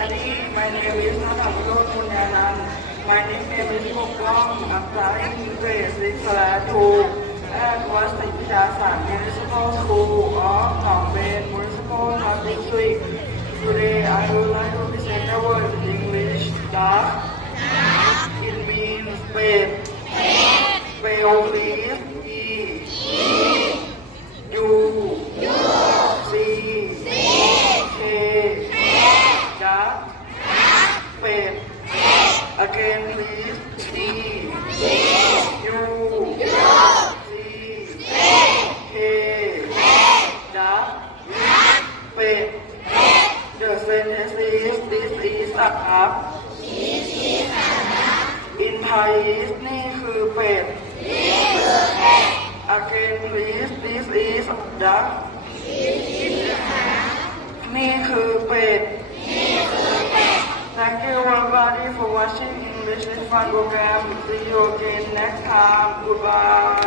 everybody. My name is Nathalie Punyanan. My nickname is Pokong. I'm studying grade 6 class 2 at Western Jasa Municipal School of Nongben Municipal District. Today I would like to present the word in English. Duck. It means bed. Spell please. Again, please. D. U. C. K. Duck. Pet. The sentence is this is a duck. In Thai นี่คือเป็ด Again, please. This is a duck. นี่คือเป็ด Thank you everybody for watching English Fun program. See you again next time. Goodbye.